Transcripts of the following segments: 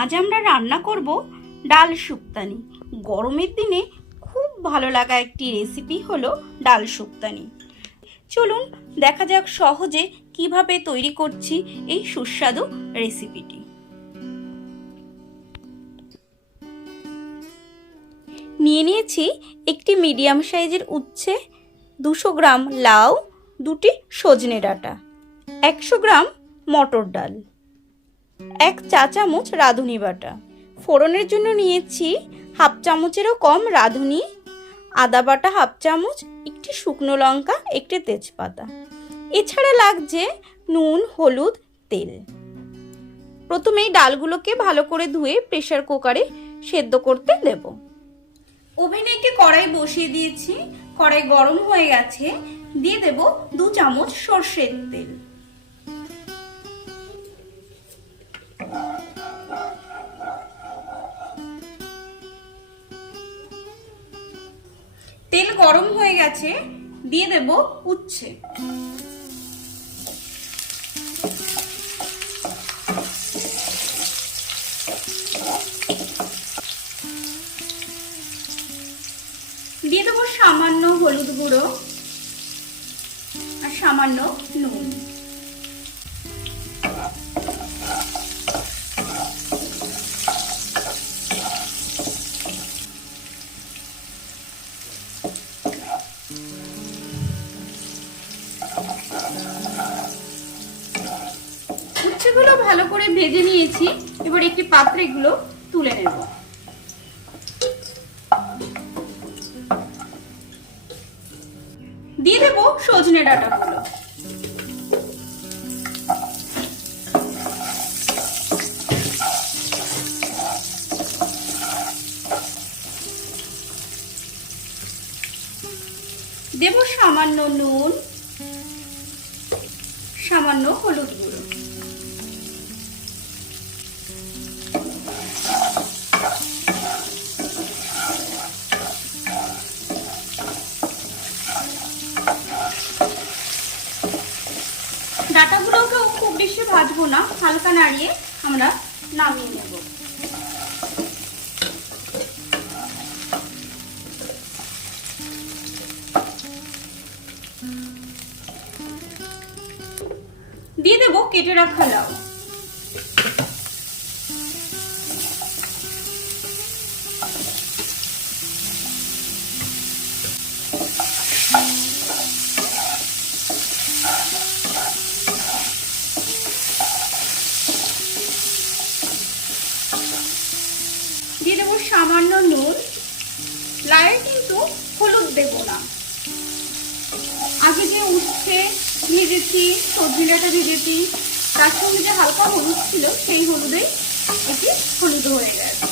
আজ আমরা রান্না করব ডাল শুক্তানি। গরমের দিনে খুব ভালো লাগা একটি রেসিপি হলো ডাল শুক্তানি। চলুন দেখা যাক সহজে কিভাবে তৈরি করছি এই সুস্বাদু রেসিপিটি। নিয়ে নিয়েছি একটি মিডিয়াম সাইজের উচ্ছে, 200 গ্রাম লাউ, 2টি সজনে ডাঁটা, 100 গ্রাম মটর ডাল, 1 চা চামচ রাঁধুনি বাটা। ফোড়নের জন্য নিয়েছি হাফ চামচেরও কম রাঁধুনি, আদা বাটা হাফ চামচ, একটি শুকনো লঙ্কা, একটি তেজপাতা। এছাড়া লাগছে নুন, হলুদ, তেল। প্রথমেই ডালগুলোকে ভালো করে ধুয়ে প্রেসার কুকারে সেদ্ধ করতে দেব। ওভেনে একটি কড়াই বসিয়ে দিয়েছি, কড়াই গরম হয়ে গেছে। দিয়ে দেব 2 চামচ সরষের তেল। তেল গরম হয়ে গেছে, দিয়ে দেব উচ্ছে। দিয়ে দেব সামান্য হলুদ গুঁড়ো আর সামান্য নুন। উচ্ছেগুলো ভালো করে ভেজে নিয়েছি, এবার একটি পাত্রে এগুলো তুলে নেব। দিয়ে দেব সজনে ডাঁটাগুলো। দেব সামান্য নুন, সামান্য হলুদ গুঁড়ো। ডাঁটাগুলোকেও খুব বেশি ভাজবো না, হালকা নাড়িয়ে আমরা নামিয়ে নেব। দিয়ে দেব কেটে রাখা লাউ। দিয়ে দেবো সামান্য নুন। লাউয়ে কিন্তু হলুদ দেব না। আগে যে উচ্ছে ভেজেছি, সবজি ডাঁটা ভেজেছি, তার সঙ্গে যে হালকা হলুদ ছিল সেই হলুদেই এটি হলুদ হয়ে গেছে।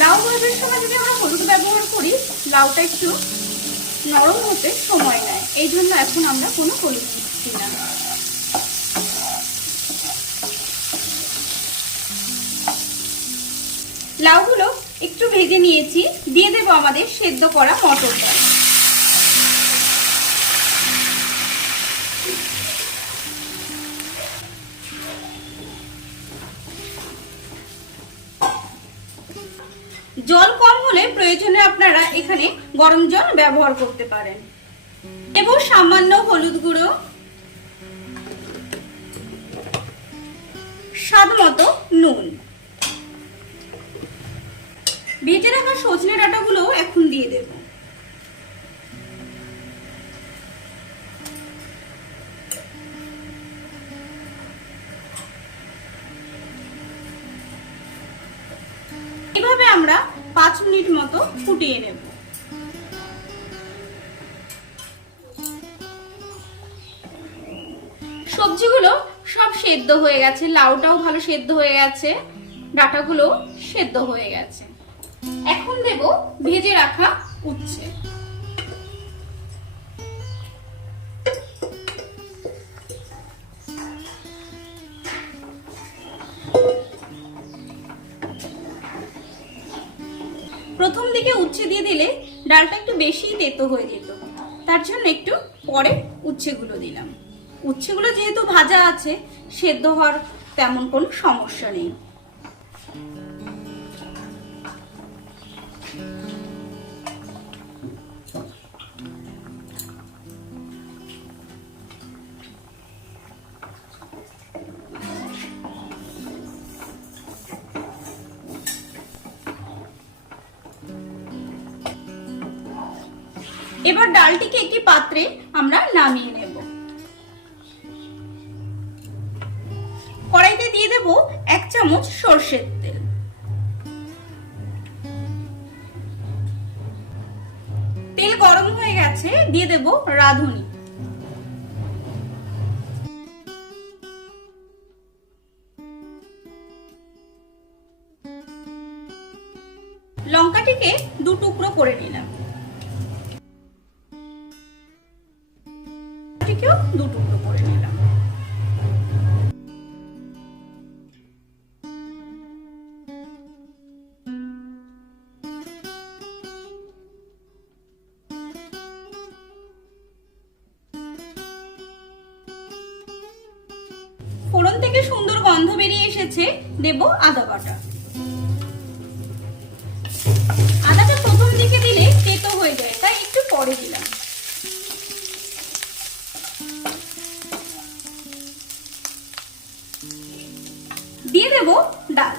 লাউ ভাজার সময় যদি আমরা হলুদ ব্যবহার করি, লাউটা একটু নরম হতে সময় নেয়, এই জন্য এখন আমরা কোনো হলুদ দিচ্ছি না। লাউগুলো একটু ভেজে নিয়েছি, দিয়ে দেব আমাদের সেদ্ধ করা মটর ডাল। জল কম হলে প্রয়োজনে আপনারা এখানে গরম জল ব্যবহার করতে পারেন। দেব সামান্য হলুদ গুঁড়ো, স্বাদ মতো নুন। ভেজে রাখা সজনে ডাঁটাগুলো এখন দিয়ে দেব। এভাবে আমরা 5 মিনিট মতো ফুটিয়ে নেব। সবজিগুলো সব সেদ্ধ হয়ে গেছে, লাউটাও ভালো সেদ্ধ হয়ে গেছে, ডাঁটাগুলো সেদ্ধ হয়ে গেছে। এখন দেব ভেজে রাখা উচ্ছে। প্রথম দিকে উচ্ছে দিয়ে দিলে ডালটা একটু বেশি তেতো হয়ে যেত, তার জন্য একটু পরে উচ্ছেগুলো দিলাম। উচ্ছেগুলো যেহেতু ভাজা আছে, সেদ্ধ হওয়ার তেমন কোনো সমস্যা নেই। এবার ডালটিকে একটি পাত্রে আমরা নামিয়ে নেব। কড়াইতে দিয়ে দেব 1 চামচ সরষের তেল। তেল গরম হয়ে গেছে, দিয়ে দেব রাঁধুনি। লঙ্কাটিকে 2 টুকরো করে নিলাম। এটিকেও 2 টুকরো করে নিলাম। ফোড়ন থেকে সুন্দর গন্ধ বেরিয়ে এসেছে, দেব আদা বাটা। আদাটা প্রথম দিকে দিলে তেতো হয়ে যায়, তাই একটু পরে দিলাম। দিয়ে দেব ডাল।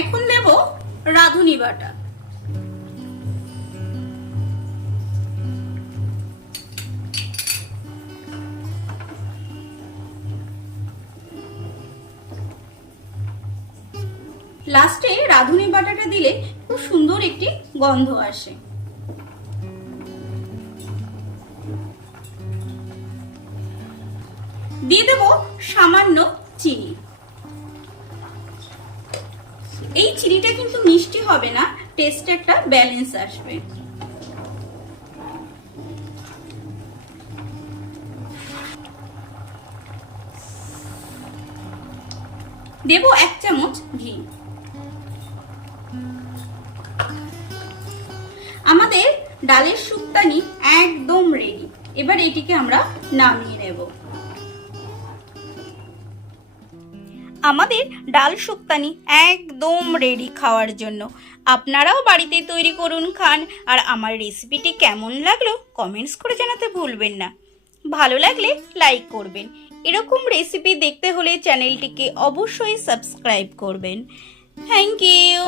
এখন দেব রাঁধুনি বাটা। লাস্টে রাঁধুনি বাটাটা দিলে খুব সুন্দর একটি গন্ধ আসে। দিয়ে দেব সামান্য চিনি। এই চিনিটা কিন্তু মিষ্টি হবে না, টেস্টে একটা ব্যালেন্স আসবে। দেব 1 চামচ ঘি। আমাদের ডালের শুক্তানি একদম রেডি। এবার এটিকে আমরা নামিয়ে নেব। আমাদের ডাল শুক্তানি একদম রেডি খাওয়ার জন্য। আপনারাও বাড়িতে তৈরি করুন, খান। আর আমার রেসিপিটি কেমন লাগলো কমেন্টস করে জানাতে ভুলবেন না। ভালো লাগলে লাইক করবেন। এরকম রেসিপি দেখতে হলে চ্যানেলটিকে অবশ্যই সাবস্ক্রাইব করবেন। Thank you.